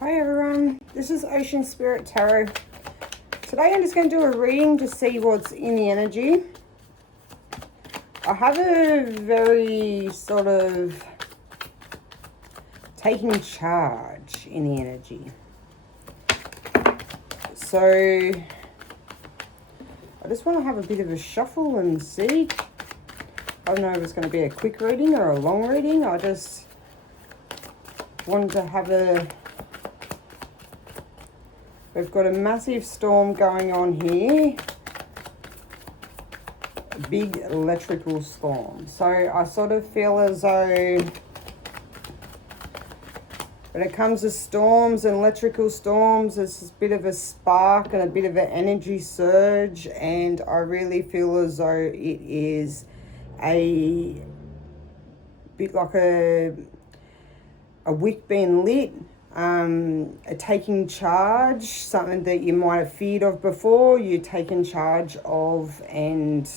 Hi everyone, this is Ocean Spirit Tarot. Today I'm just going to do a reading to see what's in the energy. I have a very sort of taking charge in the energy. So I just want to have a bit of a shuffle and see. I don't know if it's going to be a quick reading or a long reading. I just wanted to have a... We've got a massive storm going on here. A big electrical storm. So I sort of feel as though when it comes to storms and electrical storms, there's a bit of a spark and a bit of an energy surge. And I really feel as though it is a bit like a wick being lit. A taking charge, something that you might have feared of before, you're taking charge of and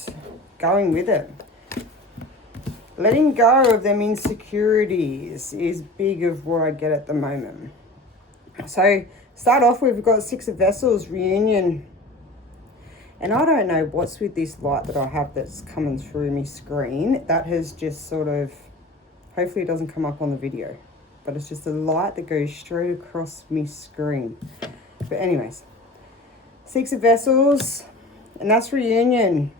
going with it. Letting go of them insecurities is big of what I get at the moment. So start off with, we've got Six of Vessels, reunion. And I don't know what's with this light that I have that's coming through my screen. That has just sort of, hopefully it doesn't come up on the video. But it's just a light that goes straight across my screen. But anyways, Six of Vessels, and that's reunion.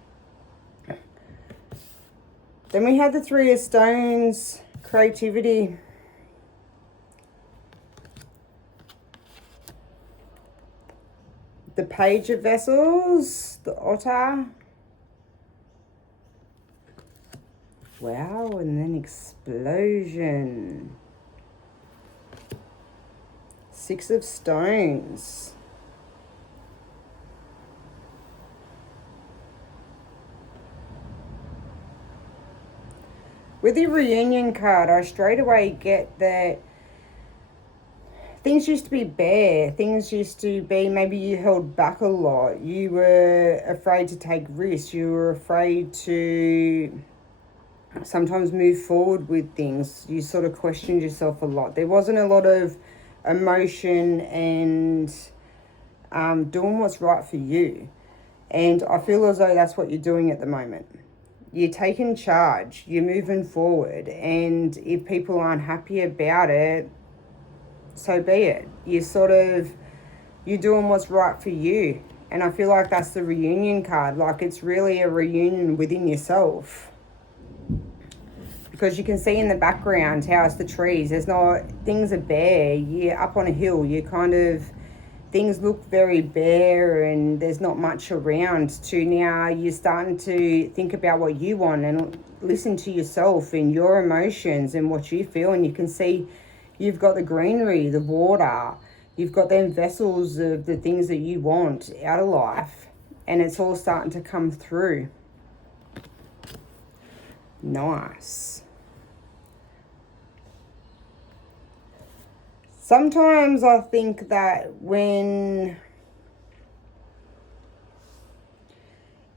Then we had the Three of Stones, creativity. The Page of Vessels, the Otter. Wow, and then explosion. Six of Stones. With the reunion card, I straight away get that things used to be bare. Things used to be, maybe you held back a lot. You were afraid to take risks. You were afraid to sometimes move forward with things. You sort of questioned yourself a lot. There wasn't a lot of emotion and doing what's right for you. And I feel as though that's what you're doing at the moment. You're taking charge, you're moving forward, and if people aren't happy about it, so be it. You're doing what's right for you. And I feel like that's the reunion card. Like, it's really a reunion within yourself. Because you can see in the background how it's the trees. There's not, things are bare. You're up on a hill. You kind of, things look very bare and there's not much around to now. You're starting to think about what you want and listen to yourself and your emotions and what you feel. And you can see you've got the greenery, the water. You've got them vessels of the things that you want out of life. And it's all starting to come through. Nice. Sometimes I think that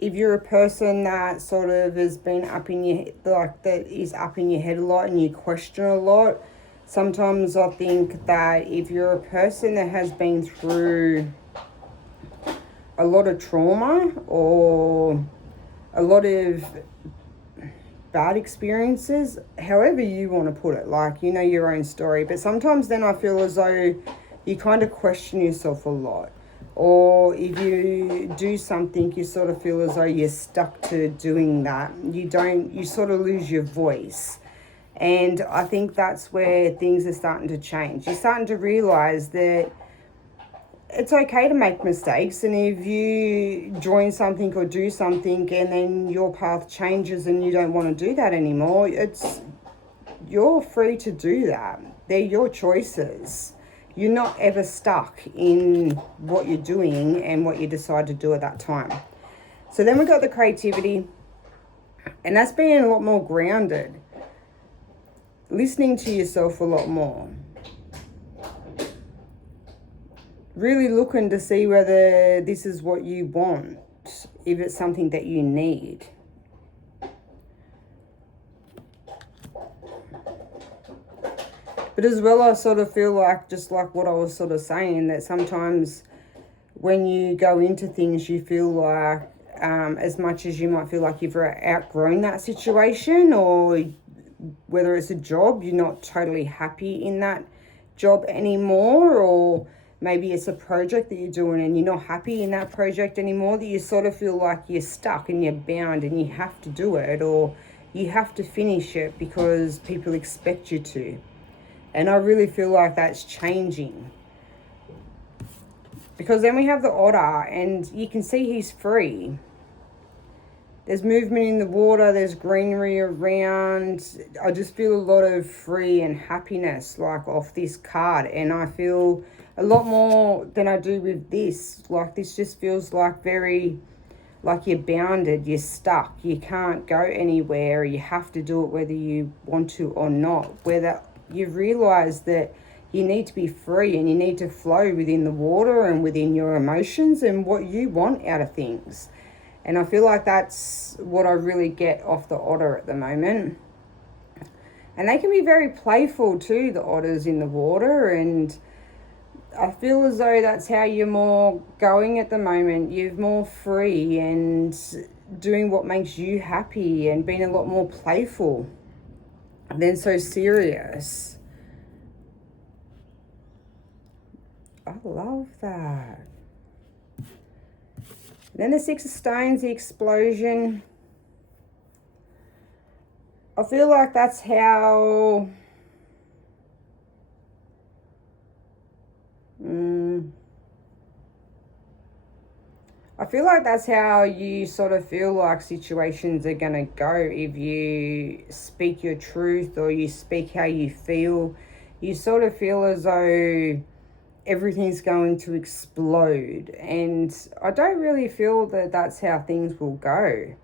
if you're a person that sort of has been up in your, like that is up in your head a lot and you question a lot, sometimes I think that if you're a person that has been through a lot of trauma or a lot of bad experiences, however you want to put it, like, you know, your own story, but sometimes then I feel as though you kind of question yourself a lot, or if you do something you sort of feel as though you're stuck to doing that, you sort of lose your voice. And I think that's where things are starting to change. You're starting to realize that it's okay to make mistakes, and if you join something or do something and then your path changes and you don't want to do that anymore, you're free to do that. They're your choices. You're not ever stuck in what you're doing and what you decide to do at that time. So then we've got the creativity, and that's being a lot more grounded, listening to yourself a lot more. Really looking to see whether this is what you want, if it's something that you need. But as well, I sort of feel like, just like what I was sort of saying, that sometimes when you go into things, you feel like, as much as you might feel like you've outgrown that situation, or whether it's a job, you're not totally happy in that job anymore, or maybe it's a project that you're doing and you're not happy in that project anymore, that you sort of feel like you're stuck and you're bound and you have to do it, or you have to finish it because people expect you to. And I really feel like that's changing. Because then we have the otter, and you can see he's free. There's movement in the water, there's greenery around. I just feel a lot of free and happiness, like, off this card. And I feel a lot more than I do with this. Like, this just feels like very, like you're bounded, you're stuck, you can't go anywhere, you have to do it whether you want to or not. Whether you've realised that you need to be free and you need to flow within the water and within your emotions and what you want out of things. And I feel like that's what I really get off the otter at the moment. And they can be very playful too, the otters in the water. And I feel as though that's how you're more going at the moment. You're more free and doing what makes you happy and being a lot more playful than so serious. I love that. Then the Six of Stones, the explosion. I feel like that's how... I feel like that's how you sort of feel like situations are going to go. If you speak your truth or you speak how you feel, you sort of feel as though everything's going to explode. And I don't really feel that that's how things will go.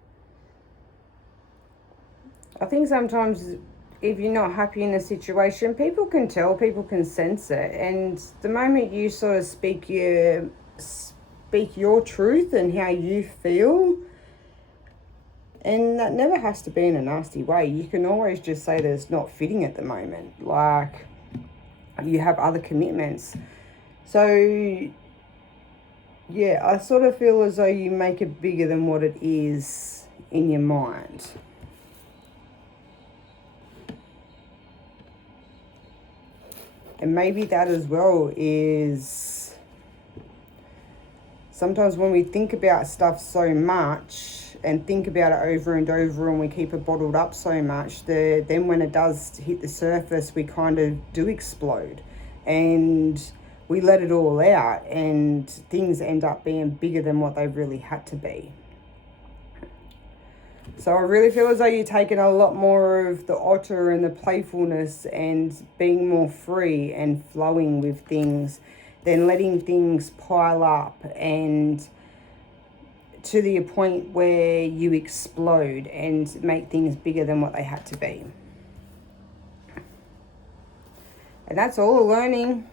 I think sometimes if you're not happy in a situation, people can tell, people can sense it. And the moment you sort of speak your truth and how you feel, and that never has to be in a nasty way. You can always just say that it's not fitting at the moment. Like, you have other commitments. So, yeah, I sort of feel as though you make it bigger than what it is in your mind. And maybe that as well is sometimes when we think about stuff so much and think about it over and over and we keep it bottled up so much, then when it does hit the surface, we kind of do explode. And we let it all out and things end up being bigger than what they really had to be. So I really feel as though you're taking a lot more of the otter and the playfulness and being more free and flowing with things than letting things pile up and to the point where you explode and make things bigger than what they had to be. And that's all learning.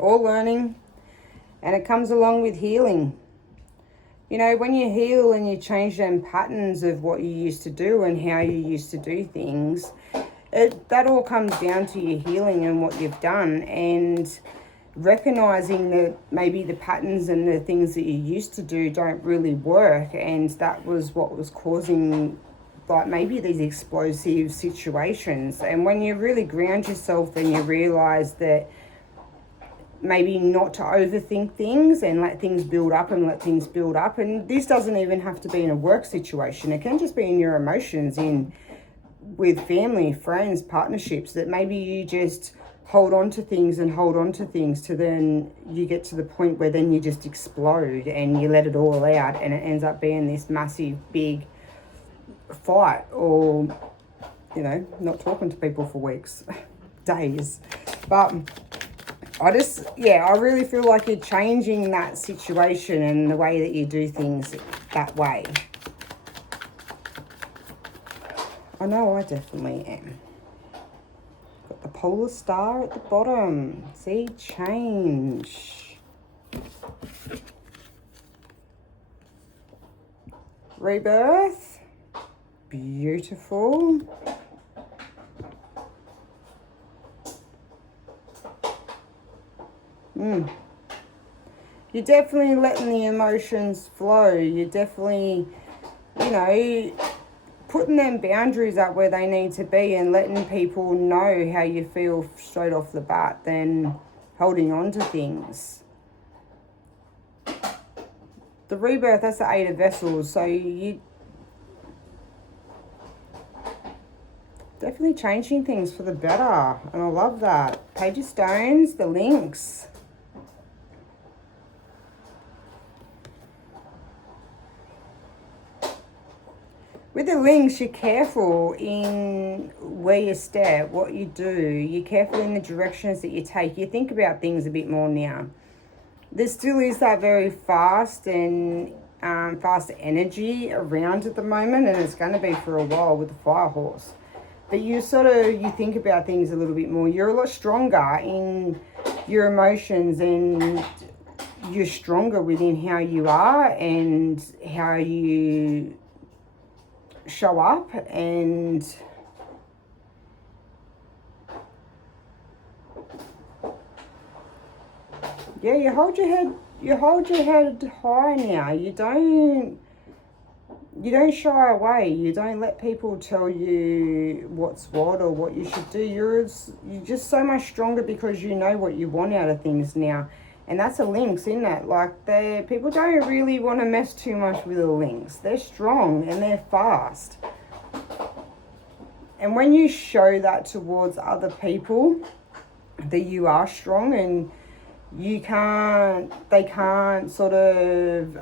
And it comes along with healing. You know, when you heal and you change them patterns of what you used to do and how you used to do things, that all comes down to your healing and what you've done, and recognizing that maybe the patterns and the things that you used to do don't really work, and that was what was causing like maybe these explosive situations. And when you really ground yourself and you realize that maybe not to overthink things and let things build up. And this doesn't even have to be in a work situation. It can just be in your emotions, with family, friends, partnerships, that maybe you just hold on to things to then you get to the point where then you just explode and you let it all out and it ends up being this massive, big fight, or, you know, not talking to people for weeks, days. But I really feel like you're changing that situation and the way that you do things that way. I know I definitely am. Got the polar star at the bottom. See, change. Rebirth. Beautiful. You're definitely letting the emotions flow. You're definitely, you know, putting them boundaries up where they need to be and letting people know how you feel straight off the bat than holding on to things. The rebirth, that's the 8 of Vessels. So you definitely changing things for the better. And I love that. Page of Stones, the links. With the links, you're careful in where you step, what you do. You're careful in the directions that you take. You think about things a bit more now. There still is that very fast and fast energy around at the moment, and it's going to be for a while with the Fire Horse. But you think about things a little bit more. You're a lot stronger in your emotions, and you're stronger within how you are and how you show up. And yeah, you hold your head high now. You don't shy away. You don't let people tell you what's what or what you should do. You're just so much stronger because you know what you want out of things now. And that's a lynx, isn't it? Like, people don't really want to mess too much with the lynx. They're strong and they're fast. And when you show that towards other people, that you are strong and they can't sort of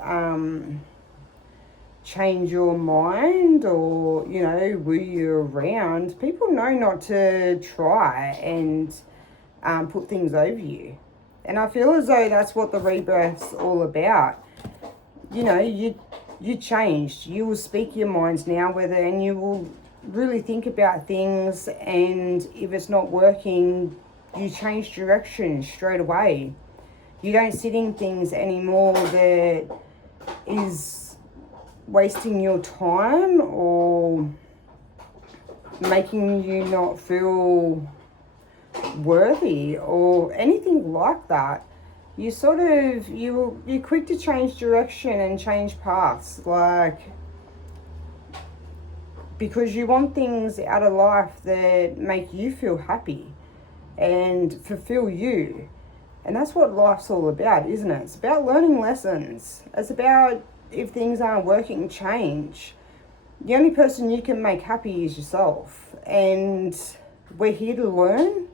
change your mind or, you know, woo you around, people know not to try and put things over you. And I feel as though that's what the rebirth's all about. You know, you changed. You will speak your minds now, and you will really think about things, and if it's not working, you change direction straight away. You don't sit in things anymore that is wasting your time or making you not feel worthy or anything like that. You're quick to change direction and change paths, like, because you want things out of life that make you feel happy and fulfill you. And that's what life's all about, isn't it? It's about learning lessons. It's about, if things aren't working, change. The only person you can make happy is yourself. And we're here to learn.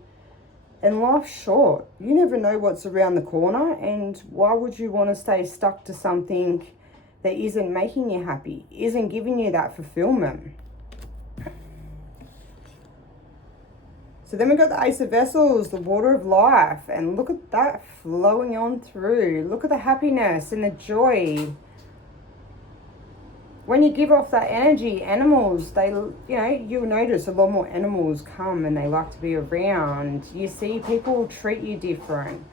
And life's short. You never know what's around the corner. And why would you want to stay stuck to something that isn't making you happy, isn't giving you that fulfillment? So then we've got the Ace of Vessels, the water of life. And look at that flowing on through. Look at the happiness and the joy. When you give off that energy, animals, you'll notice a lot more animals come and they like to be around. You see people treat you different.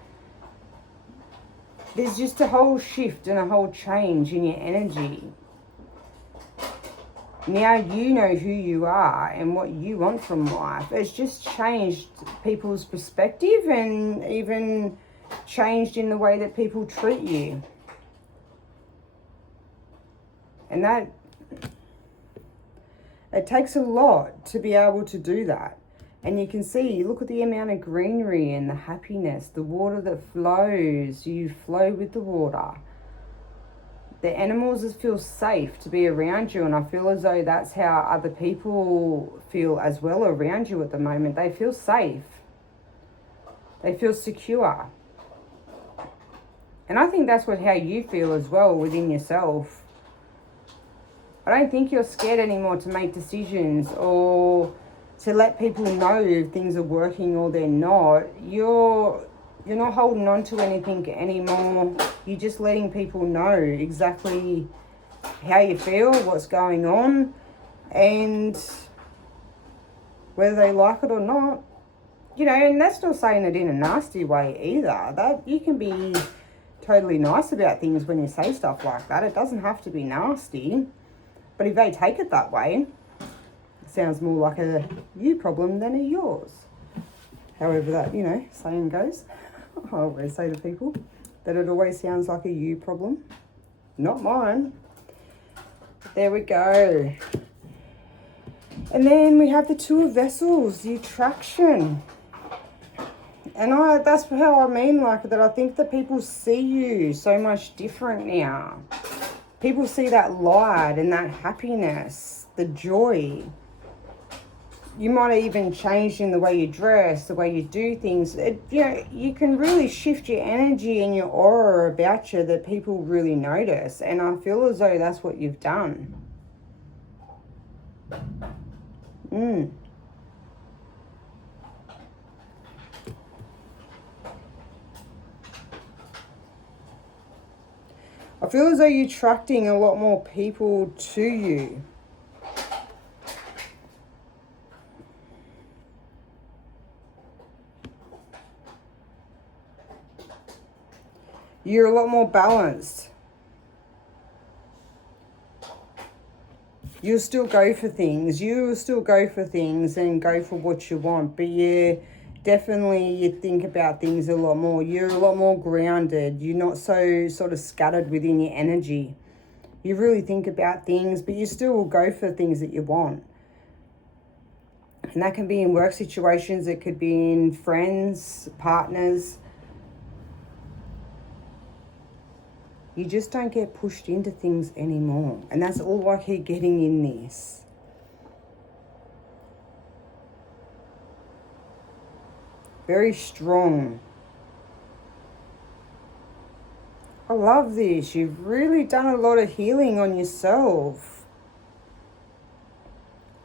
There's just a whole shift and a whole change in your energy. Now you know who you are and what you want from life. It's just changed people's perspective and even changed in the way that people treat you. And that, it takes a lot to be able to do that. And you can see, look at the amount of greenery and the happiness, the water that flows. You flow with the water. The animals feel safe to be around you, and I feel as though that's how other people feel as well around you at the moment. They feel safe. They feel secure. And I think that's how you feel as well within yourself. I don't think you're scared anymore to make decisions or to let people know if things are working or they're not. You're not holding on to anything anymore. You're just letting people know exactly how you feel, what's going on, and whether they like it or not. You know, and that's not saying it in a nasty way either. That you can be totally nice about things when you say stuff like that. It doesn't have to be nasty. But if they take it that way, it sounds more like a you problem than a yours. However that, saying goes. I always say to people that it always sounds like a you problem. Not mine. There we go. And then we have the Two of Vessels, the attraction. And that's how I mean, like, that I think that people see you so much different now. People see that light and that happiness, the joy. You might have even changed in the way you dress, the way you do things. You can really shift your energy and your aura about you that people really notice. And I feel as though that's what you've done. I feel as though you're attracting a lot more people to you. You're a lot more balanced. You'll still go for things. You and go for what you want. But you think about things a lot more. You're a lot more grounded. You're not so sort of scattered within your energy. You really think about things, but you still will go for things that you want. And that can be in work situations. It could be in friends, partners. You just don't get pushed into things anymore. And that's all I keep getting in this. Very strong. I love this. You've really done a lot of healing on yourself.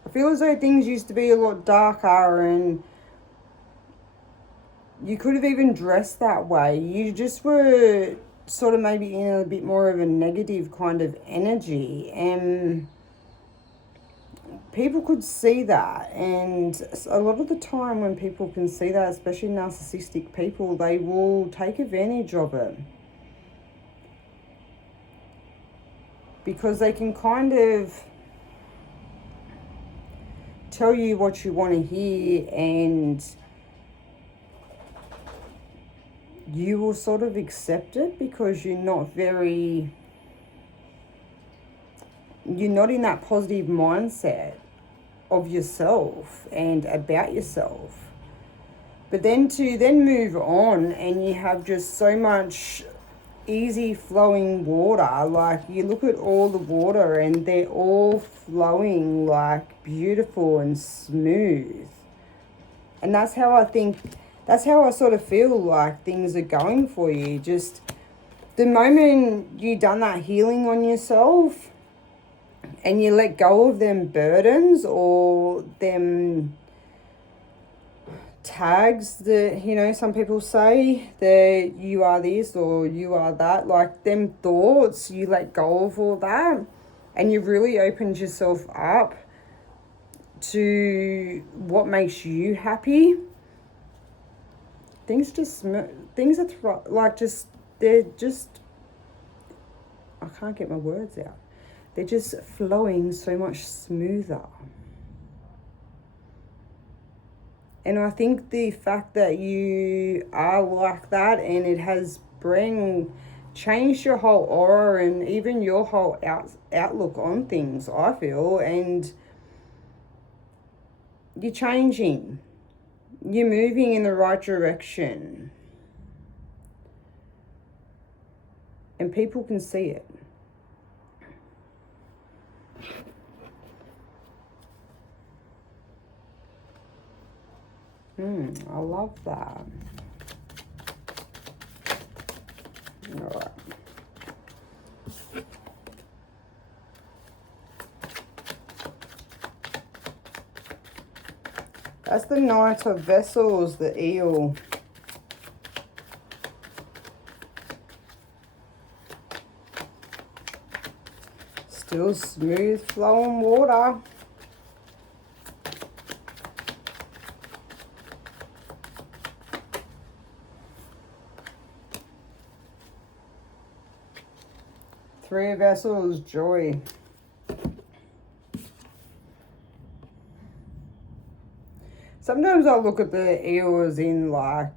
I feel as though things used to be a lot darker and you could have even dressed that way. You just were sort of maybe in a bit more of a negative kind of energy, and people could see that. And a lot of the time when people can see that, especially narcissistic people, they will take advantage of it, because they can kind of tell you what you want to hear, and you will sort of accept it because you're not in that positive mindset of yourself and about yourself. But then to move on and you have just so much easy flowing water, like you look at all the water and they're all flowing like beautiful and smooth. And that's how I sort of feel like things are going for you. Just the moment you done that healing on yourself and you let go of them burdens or them tags that, some people say that you are this or you are that, like them thoughts, you let go of all that and you really opened yourself up to what makes you happy. Things are they're just, I can't get my words out. They're just flowing so much smoother. And I think the fact that you are like that and it has changed your whole aura and even your whole outlook on things, I feel, and you're changing. You're moving in the right direction. And people can see it. I love that. All right. That's the Knight of Vessels, the eel. Still smooth flowing water. Three of Vessels, joy. Sometimes I look at the eel as in like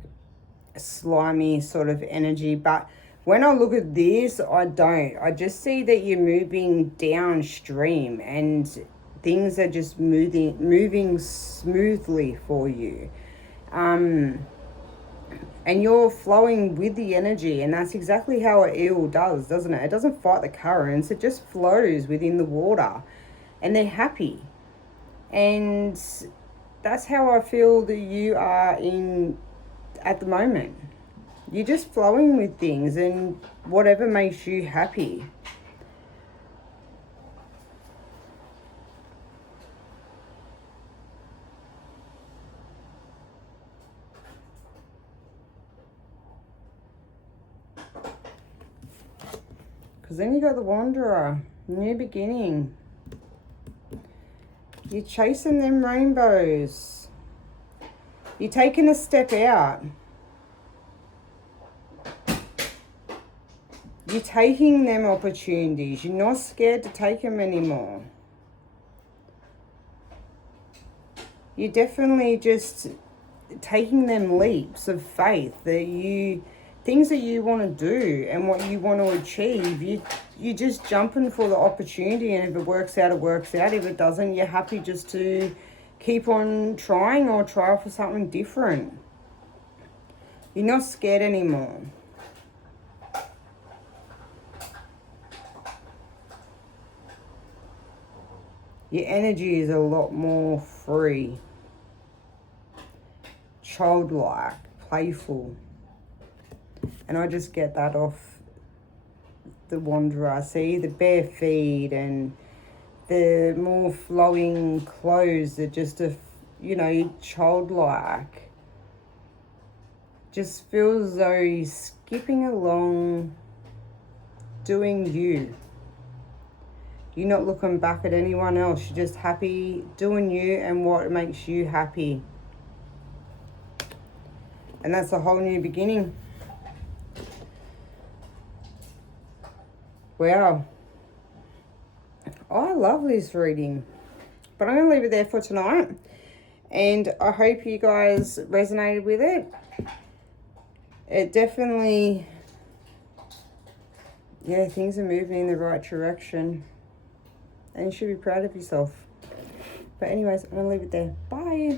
slimy sort of energy. But when I look at this, I don't. I just see that you're moving downstream and things are just moving smoothly for you. And you're flowing with the energy, and that's exactly how an eel does, doesn't it? It doesn't fight the currents, it just flows within the water, and they're happy. And that's how I feel that you are in at the moment. You're just flowing with things and whatever makes you happy. Because then you got the Wanderer, new beginning. You're chasing them rainbows. You're taking a step out. You're taking them opportunities. You're not scared to take them anymore. You're definitely just taking them leaps of faith that things that you want to do and what you want to achieve, you're just jumping for the opportunity, and if it works out, it works out. If it doesn't, you're happy just to keep on trying or try for something different. You're not scared anymore. Your energy is a lot more free, childlike, playful. And I just get that off the Wanderer. See, the bare feet and the more flowing clothes that just, childlike. Just feels as though you're skipping along, doing you. You're not looking back at anyone else. You're just happy doing you and what makes you happy. And that's a whole new beginning. Wow. I love this reading. But I'm going to leave it there for tonight. And I hope you guys resonated with it. It definitely, things are moving in the right direction. And you should be proud of yourself. But anyways, I'm going to leave it there. Bye.